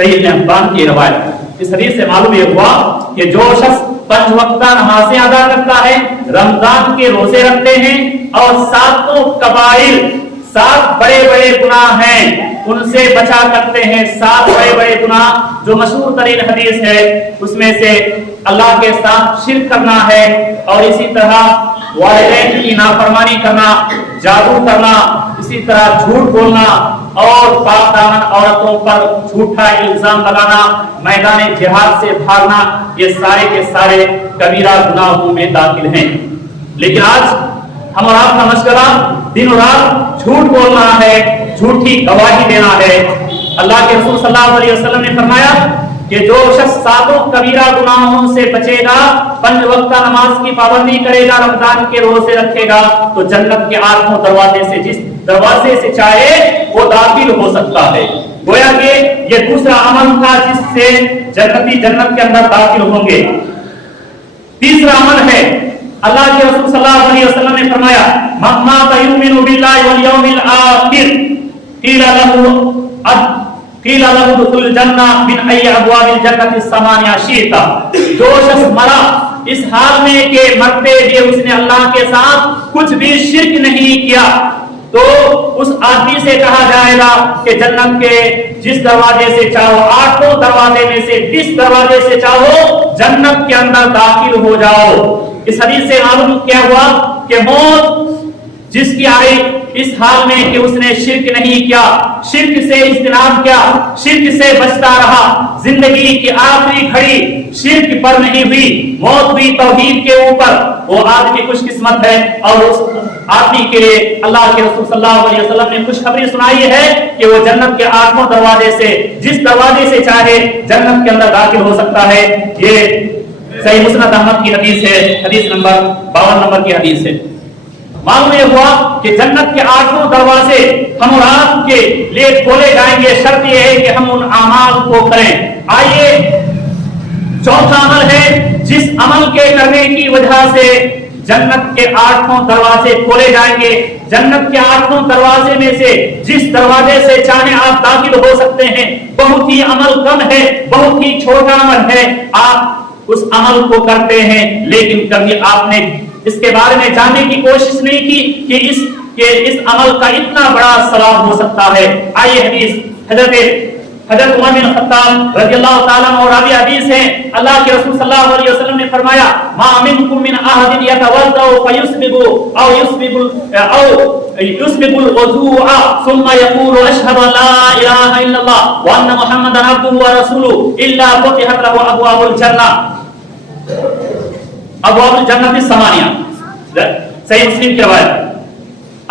सही इब्न हिब्बान की रवायत। इस हदीस से मालूम ये हुआ कि जो शख्स 5 वक्ता नमाजें अदा करता है, रमजान के रोजे रखते हैं और 7 कबाइर 7 बड़े बड़े गुनाह हैं उनसे बचा करते हैं। 7 बड़े बड़े गुनाह जो मशहूर तरीन हदीस है उसमें से अल्लाह के साथ शिर्क करना है और इसी तरह वालिदैन की नाफरमानी करना, जादू करना, इसी तरह झूठ बोलना और पाक दामन औरतों पर झूठा इल्जाम लगाना, मैदान जिहाद से भागना, ये सारे के सारे कबीरा गुनाहों में दाखिल हैं। लेकिन आज हम और आपका मशगला दिन और रात झूठ बोलना है, झूठी गवाही देना है। अल्लाह के रसूल सल्लल्लाहु अलैहि वसल्लम ने फरमाया कि जो शख्स 7 कबीरा गुनाहों से बचेगा, 5 वक्त नमाज की पाबंदी करेगा, रमजान के रोजे रखेगा, तो जन्नत के 8 दरवाजे से जिस दरवाजे से चाहे वो दाखिल हो सकता है। गोया कि ये दूसरा अमल था जिससे जन्नती जन्नत के अंदर दाखिल होंगे। तीसरा अमल है, अल्लाह के रसूल सल्लल्लाहु अलैहि वसल्लम ने फरमाया मन माता युमिनु बिल्लाहि वल यौमिल आखिर क़ील लहु दुखुल जन्ना मिन अय्यि अबवाबिल जन्नति समानिया शीता। जो शख्स मरा इस हाल में के मरते हुए उसने अल्लाह के साथ कुछ भी शिर्क नहीं किया, तो उस आदमी से कहा जाएगा कि जन्नत के जिस दरवाजे से चाहो, 8 दरवाजे में से जिस दरवाजे से चाहो जन्नत के अंदर दाखिल हो जाओ। इस हदीस से मालूम क्या हुआ कि मौत जिसकी आई इस हाल में कि उसने शिर्क नहीं किया, शिर्क से इज्तिनाब किया, शिर्क से बचता रहा, जिंदगी की आखिरी घड़ी शिर्क पर नहीं हुई, मौत हुई तौहीद के ऊपर, वो आदमी खुशकिस्मत है। और उस आदमी के लिए अल्लाह के रसूल सल्लल्लाहु अलैहि वसल्लम ने खुशखबरी सुनाई है कि वो जन्नत के 8 दरवाजे से जिस दरवाजे से चाहे जन्नत के अंदर दाखिल हो सकता है। ये सही मुस्नद अहमद की हदीस है, हदीस नंबर 52 नंबर की हदीस है। मालूम यह हुआ कि जन्नत के 8 दरवाजे हम और आपके लिए खोले जाएंगे, शर्त यह है कि हम उन अमाल को करें। आइए, चौथा अमल है जिस अमल के करने की वजह से जन्नत के 8 दरवाजे खोले जाएंगे। जन्नत के 8 दरवाजे में से जिस दरवाजे से चाहे आप दाखिल हो सकते हैं, बहुत ही अमल कम है, बहुत ही छोटा अमल है, आप उस अमल को करते हैं, लेकिन कभी आपने इसके बारे में जानने की कोशिश नहीं की कि इस अमल का इतना बड़ा सवाब हो सकता है। आइए हदीस हजरत उमर बिन खत्ताब रज़ियल्लाहु ताला अन्हु और रावी हदीस है, अल्लाह के रसूल सल्लल्लाहु अलैहि वसल्लम ने फरमाया मा मिनकुम मिन अहदिन यतवद्दउ फयुस्बिगु औ युस्बिगुल वुज़ूअ सुम्मा यक़ूलु अशहदु अन ला इलाहा इल्लल्लाह व अन्न मुहम्मदन अब्दुहु व रसूलुहु इल्ला फुतिहत लहु अबवाबुल जन्नह अबवाबुल जन्नति समानिया। सही मुस्लिम की रवायत।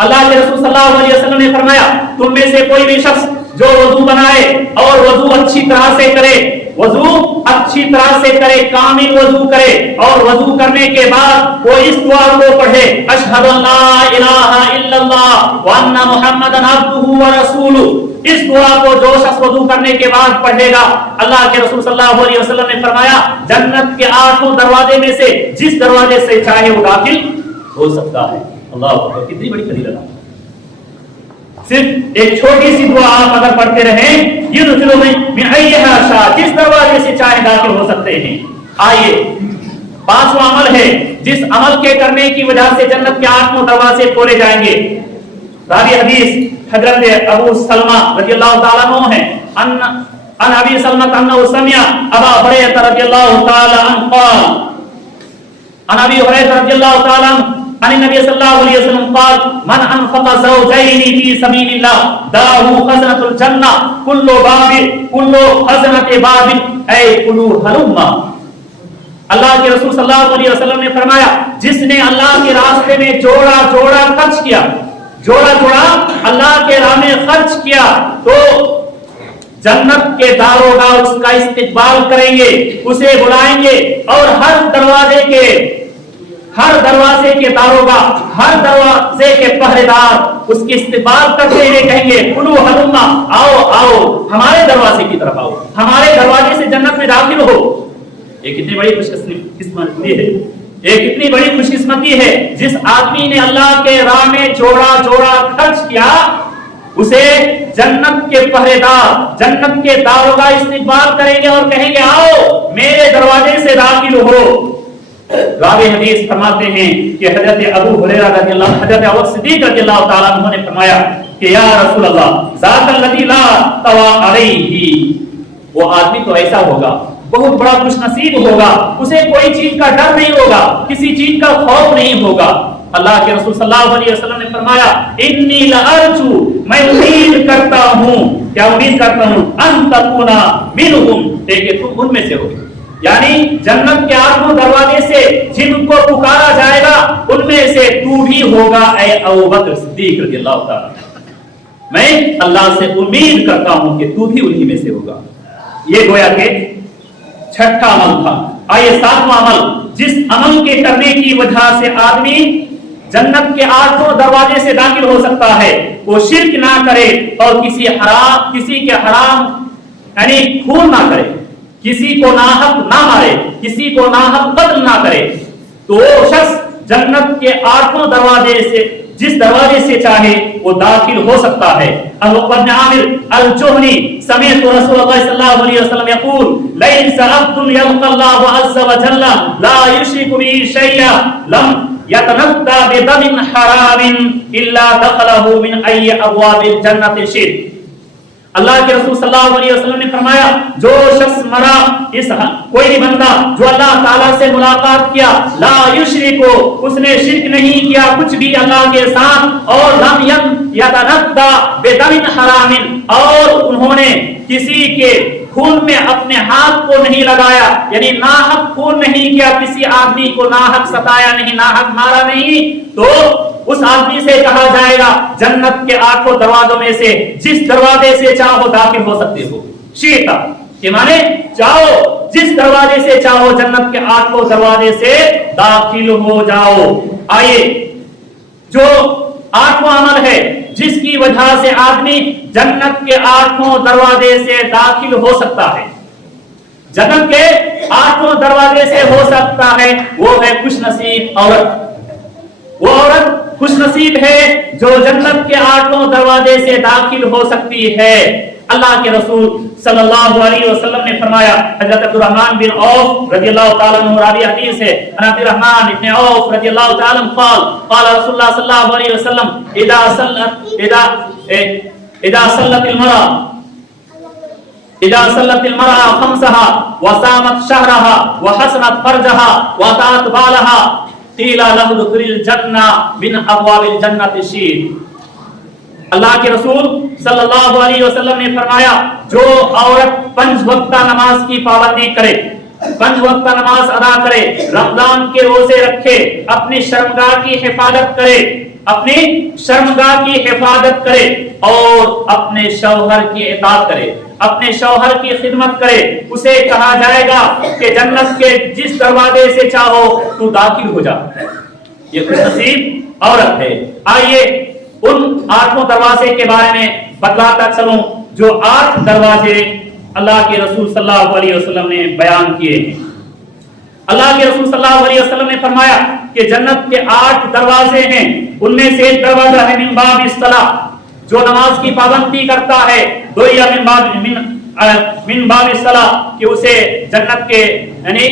अल्लाह के रसूल सल्लल्लाहु अलैहि वसल्लम ने फरमाया तुम में से कोई भी शख्स जो वजू बनाए और वजू अच्छी तरह से करे, वजू अच्छी तरह से करे, कामिल वजू करे, और वजू करने के बाद वो इस दुआ को पढ़े अशहदु अन ला इलाहा इल्लल्लाह व अन्ना मुहम्मदन अब्दुहु व रसूलुहु। इस दुआ को जो शख्स वजू करने के बाद पढ़ेगा, अल्लाह के रसूल सल्लल्लाहु अलैहि वसल्लम ने फरमाया जन्नत के 8 दरवाजे में से जिस दरवाजे से चाहे वो दाखिल हो सकता है। अल्लाह अकबर, कितनी बड़ी फजीलत है। सिर्फ एक छोटी सी दुआ आप अगर पढ़ते रहें, ये रुसुलों में मिन अय्यहा शाअ, जिस दरवाजे से चाहे दाखिल हो सकते हैं। आइए, 5वां अमल है जिस अमल के करने की वजह से जन्नत के 8 दरवाजे खोले जाएंगे। रावी हदीस हजरत अबू सलमा रज़ियल्लाहु ताला अन्हु है, अन अबी सलमा अन्हु समिया अबा हुरैरा रज़ियल्लाहु ताला अन्हु क़ाल अन अबी हुरैरा रज़ियल्लाहु ताला अन नबी सल्लल्लाहु अलैहि वसल्लम क़ाल मन अनफ़क़ ज़ौजैनि फ़ी सबीलिल्लाह दाहु ख़ज़नतुल जन्नह कुल्लु ख़ज़नति बाबिन ऐ कुल्लु हलुम्मा। अल्लाह के रसूल सल्लल्लाहु अलैहि वसल्लम ने फरमाया जिसने अल्लाह के रास्ते में जोड़ा खर्च किया, जोड़ा अल्लाह के राह में खर्च किया, तो जन्नत के दारोगा उसका इस्तकबाल करेंगे, उसे बुलाएंगे और हर दरवाजे के दारोगा, हर दरवाजे के पहरेदार उसकी इस्तकबाल करते हुए कहेंगे कुलू हलुम्मा, आओ हमारे दरवाजे की तरफ आओ, हमारे दरवाजे से जन्नत में दाखिल हो। ये कितनी बड़ी खुशकिस्मती है, ये कितनी बड़ी खुशकिस्मती है जिस आदमी ने अल्लाह के राह में जोड़ा खर्च किया, اسے جنت کے پہریدار، جنت کے داروغہ استقبال کریں گے اور کہیں گے آؤ میرے دروازے سے داخل ہو۔ راوی حدیث فرماتے ہیں کہ حضرت ابو ہریرہ رضی اللہ، حضرت ابو صدیق رضی اللہ تعالیٰ عنہ نے فرمایا کہ یا رسول اللہ ذاک الذی لا طغى علیہ، وہ آدمی تو ایسا ہوگا، بہت بڑا خوش نصیب ہوگا، اسے کوئی چیز کا ڈر نہیں ہوگا، کسی چیز کا خوف نہیں ہوگا۔ اللہ کے رسول صلی اللہ علیہ وسلم نے فرمایا انی لارجو، میں امید کرتا ہوں، کیا امید کرتا ہوں، ان تکونا منہم، کہ تم ان میں سے ہو، یعنی جنت کے آٹھوں دروازے سے جن کو پکارا جائے گا ان میں سے تو بھی ہوگا اے ابو بکر صدیق رضی اللہ تعالی۔ میں اللہ سے امید کرتا ہوں کہ تو بھی انہی میں سے ہوگا۔ یہ گویا کہ چھٹا عمل تھا۔ آئیے ساتواں عمل، جس عمل کے کرنے کی وجہ سے آدمی جنت کے آٹھوں دروازے سے داخل ہو سکتا ہے، وہ شرک نہ کرے اور کسی کے حرام یعنی خون نہ کرے، کسی کو ناحق نہ مارے، کسی کو ناحق قتل نہ کرے، تو وہ شخص جنت کے آٹھوں دروازے سے جس دروازے سے چاہے وہ داخل ہو سکتا ہے۔ عقبہ بن عامر الجہنی سمعت رسول اللہ صلی اللہ علیہ وسلم یقول لیس عبد یلقى اللہ عز وجل لا یشرک به شیئا لم یتنقى بدم حرام الا دخله من ای ابواب الجنة شئ۔ اللہ کے رسول صلی اللہ علیہ وسلم نے فرمایا جو شخص مرا، کوئی بھی بندہ جو اللہ تعالیٰ سے ملاقات کیا، لا یشرکو، اس نے شرک نہیں کیا کچھ بھی اللہ کے ساتھ، اور لم یتنقى بدم حرام، اور انہوں نے کسی کے خون میں اپنے ہاتھ کو نہیں لگایا، یعنی ناحق خون نہیں کیا، کسی آدمی کو ناحق ستایا نہیں، ناحق مارا نہیں، تو اس آدمی سے کہا جائے گا جنت کے آٹھوں دروازوں میں سے جس دروازے سے چاہو داخل ہو سکتے ہو۔ شیطا کہ مانے چاہو جس دروازے سے چاہو جنت کے آٹھوں دروازے سے داخل ہو جاؤ۔ آئیے جو آٹھواں عمل ہے جس کی وجہ سے آدمی جنت کے آٹھوں دروازے سے داخل ہو سکتا ہے، جنت کے آٹھوں دروازے سے ہو سکتا ہے، وہ ہے خوش نصیب عورت۔ وہ عورت خوش نصیب ہے جو جنت کے آٹھوں دروازے سے داخل ہو سکتی ہے۔ اللہ کے رسول صلی اللہ علیہ وسلم نے فرمایا، حضرت عبد الرحمن بن عوف رضی اللہ تعالیٰ عنہ راوی حدیث ہے، عبد الرحمن بن عوف رضی اللہ تعالیٰ عنہ قال قال رسول اللہ صلی اللہ علیہ وسلم اذا صلت المرأة خمسها وصامت شهرها وحسنت فرجها وطاعت بالها قیل لہ ادخل الجنہ من ابواب الجنة شئت۔ اللہ کے رسول صلی اللہ علیہ وسلم نے فرمایا جو عورت 5 وقتہ نماز کی پابندی کرے، 5 وقتہ نماز ادا کرے، رمضان کے روزے رکھے، اپنی شرمگاہ کی حفاظت کرے، اپنی شرمگاہ کی حفاظت کرے اور اپنے شوہر کی اطاعت کرے، اپنے شوہر کی خدمت کرے، اسے کہا جائے گا کہ جنت کے جس دروازے سے چاہو تو داخل ہو جا۔ یہ خوش نصیب عورت ہے۔ آئیے ان 8 دروازے کے بارے میں بتلاتا چلوں جو 8 دروازے اللہ کے رسول صلی اللہ علیہ وسلم نے بیان کیے ہیں۔ اللہ کے رسول صلی اللہ علیہ وسلم نے فرمایا کہ جنت کے 8 دروازے ہیں، ان میں سے ایک دروازہ ہے من باب الصلاۃ، جو نماز کی پابندی کرتا ہے، دویا من باب الصلاۃ کہ اسے جنت کے یعنی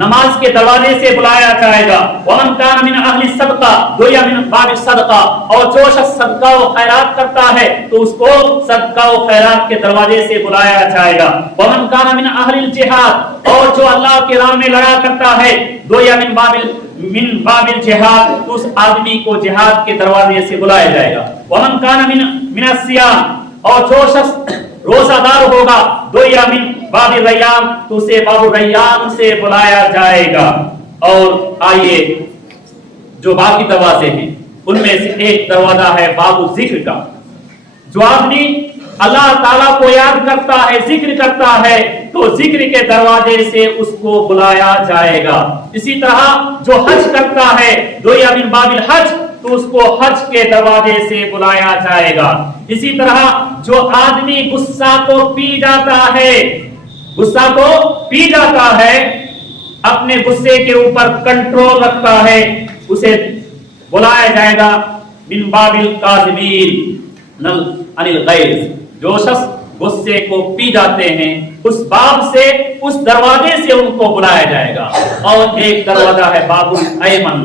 نماز کے دروازے سے بلایا جائے گا، ومن کان من اہل الصدقہ دویا من باب الصدقہ، اور جو شخص صدقہ و خیرات کرتا ہے تو اس کو صدقہ و خیرات کے دروازے سے بلایا جائے گا، ومن کان من اہل الجہاد، اور جو اللہ کے راہ میں لڑا کرتا ہے دویا من باب الجہاد، تو اس آدمی کو جہاد کے دروازے سے بلایا جائے گا، ومن کان من الصیام، اور جو شخص روزہ دار ہوگا دویا من باب الریان، تو اسے باب الریان سے بلایا جائے گا۔ اور آئیے جو باقی دروازے ہیں ان میں سے ایک دروازہ ہے باب الذکر کا، جو آدمی اللہ تعالیٰ کو یاد کرتا ہے، ذکر کرتا ہے، تو ذکر کے دروازے سے اس کو بلایا جائے گا۔ اسی طرح جو حج کرتا ہے دویا من باب الحج، تو اس کو حج کے دروازے سے بلایا جائے گا۔ اسی طرح جو آدمی غصہ کو پی جاتا ہے، غصہ کو پی جاتا ہے، اپنے غصے کے اوپر کنٹرول رکھتا ہے، اسے بلایا جائے گا من باب الکاظمین अनिल गैज़, जो शख्स गुस्से को पी जाते हैं उस बाब से, उस दरवाजे से उनको बुलाया जाएगा। और एक दरवाजा है बाबुल ऐमन,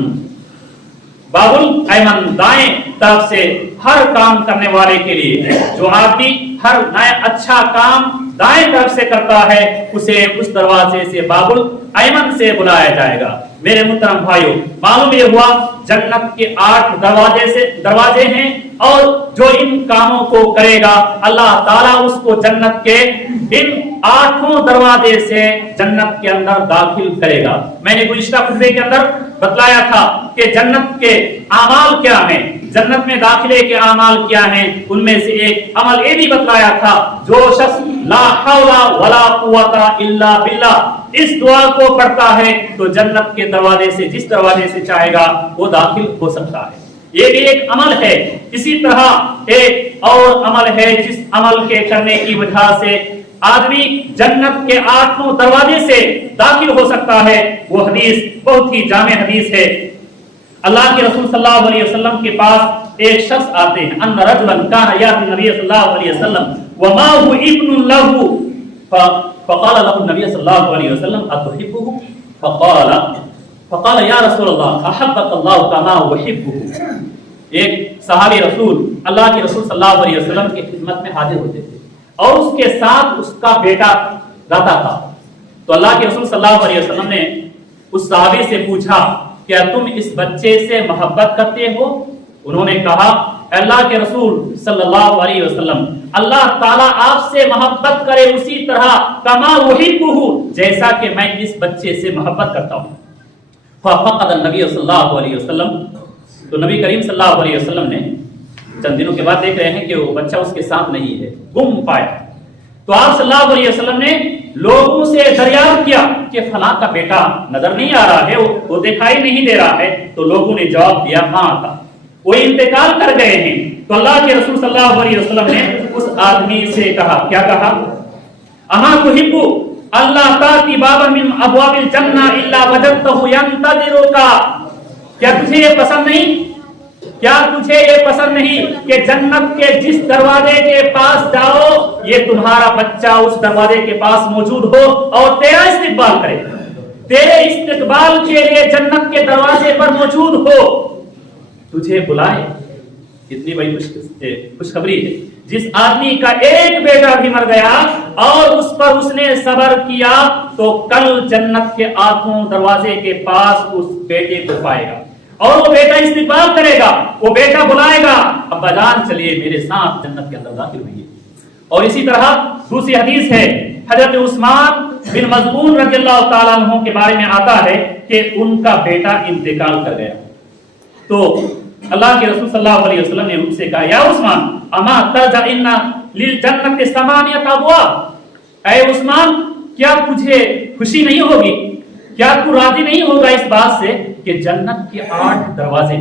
बाबुल ऐमन दाएं तरफ से हर काम करने वाले के लिए, जो आदमी हर नया अच्छा काम दाएं तरफ से करता है उसे उस दरवाजे से बाबुल ऐमन से बुलाया जाएगा। मेरे मुहतरम भाइयों, मालूम ये हुआ जन्नत के 8 दरवाजे हैं और जो इन कामों को करेगा अल्लाह ताला उसको जन्नत के इन 8 दरवाजे से जन्नत के अंदर दाखिल करेगा। मैंने गुज़िश्ता खुतबे के अंदर बतलाया था कि जन्नत के आमाल क्या हैं, जन्नत में दाखिले के आमाल क्या हैं। उनमें से एक अमल ये भी बतलाया था, जो शख्स ला हौला वला कुव्वता इल्ला बिल्लाह इस दुआ को पढ़ता है तो जन्नत के दरवाजे से, जिस दरवाजे से चाहेगा वो दाखिल हो सकता है। ये भी एक अमल है। इसी तरह एक और अमल है जिस अमल के करने की वजह से आदमी जन्नत के 8 दरवाजे से दाखिल हो सकता है। वो हदीस बहुत ही जामे हदीस है। अल्लाह के रसूल सल्लल्लाहु अलैहि वसल्लम के पास एक शख्स आते हैं, अन्ना रजुलन काना याति नबी सल्लल्लाहु अलैहि वसल्लम व माहु इब्नुन लहु फक़ाल लहु नबी सल्लल्लाहु अलैहि वसल्लम अतुहिब्बुहु फक़ाल या रसूलल्लाह अहब्बकल्लाहु कमा उहिब्बुहु। एक सहाबी रसूल अल्लाह के रसूल सल्लल्लाहु अलैहि वसल्लम की खिदमत में हाजिर होते थे और उसके साथ उसका बेटा रहता था। तो अल्लाह के रसूल सल्लल्लाहु अलैहि वसल्लम ने उस सहाबी से पूछा, क्या तुम इस बच्चे से मोहब्बत करते हो? उन्होंने कहा, अल्लाह के रसूल सल्लल्लाहु अलैहि वसल्लम, अल्लाह ताला आपसे मोहब्बत करे उसी तरह कमा उहिब्बुहु, जैसा कि मैं इस बच्चे से मोहब्बत करता हूं। फक़द नबी सल्लल्लाहु अलैहि वसल्लम, तो नबी करीम सल्लल्लाहु अलैहि वसल्लम ने चंद दिनों के बाद देख रहे हैं कि वो बच्चा उसके साथ नहीं है, गुम पाया। तो आप सल्लल्लाहु अलैहि वसल्लम ने लोगों से दरियाफ्त किया कि फलां का बेटा नजर नहीं आ रहा है, वो दिखाई नहीं दे रहा है। तो लोगों ने जवाब दिया, कहां था, वो इंतकाल कर गए हैं। तो अल्लाह के रसूल सल्लल्लाहु अलैहि वसल्लम ने उस आदमी से कहा, क्या कहा, अमा तुहिब्बु अल्लाह ताती बाबा मिन अबवाबिल जन्नह इल्ला वजदतहु यंतज़िरुका। क्या तुझे ये पसंद नहीं, क्या तुझे ये पसंद नहीं कि जन्नत के जिस दरवाजे के पास जाओ ये तुम्हारा बच्चा उस दरवाजे के पास मौजूद हो और तेरा इस्तेकबाल करे, तेरे इस्तेकबाल के लिए जन्नत के दरवाजे पर मौजूद हो, तुझे बुलाए। इतनी बड़ी खुशखबरी है। जिस आदमी का एक बेटा भी मर गया और उस पर उसने सब्र किया तो कल जन्नत के 8 दरवाजे के पास उस बेटे को पाएगा और वो बेटा इस्तेकबाल करेगा, वो बेटा बुलाएगा, अब्बा जान चलिए मेरे साथ जन्नत के अंदर दाखिल होइए। और इसी तरह दूसरी हदीस है, हजरत उस्मान बिन मज़ऊन रज़ियल्लाहु ताला अन्हु के बारे में आता है कि उनका बेटा इंतकाल कर गया। तो अल्लाह के रसूल सल्लल्लाहु अलैहि वसल्लम ने उनसे कहा, या उस्मान अमा तर्जा इन्ना लिल जन्नति समानियत अबवाब। ऐ उस्मान, क्या तुझे खुशी नहीं होगी, क्या तू राजी नहीं होगा इस बात से कि जन्नत के 8 दरवाजे,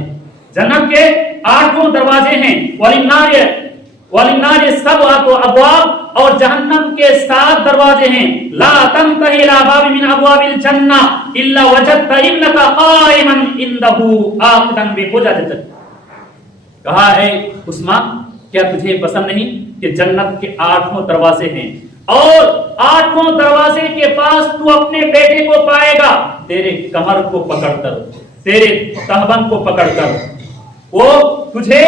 जन्नत के 8 दरवाजे हैं, वलिन्नार सबअतु अबवाब, और जहन्नम के 7 दरवाजे हैं। ला तंतही इला बाबि मिन अबवाबिल जन्नह इल्ला वजदत इब्नका काइमन इंदहु आक़िदन बिहुजजतिक। कहा है उस्मान, क्या तुझे पसंद नहीं कि जन्नत के 8 दरवाजे हैं और 8 दरवाजे के पास तू अपने बेटे को पाएगा, तेरे कमर को पकड़कर, तेरे तहबन को पकड़कर वो तुझे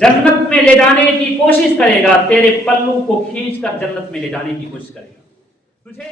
जन्नत में ले जाने की कोशिश करेगा, तेरे पल्लू को खींचकर जन्नत में ले जाने की कोशिश करेगा तुझे।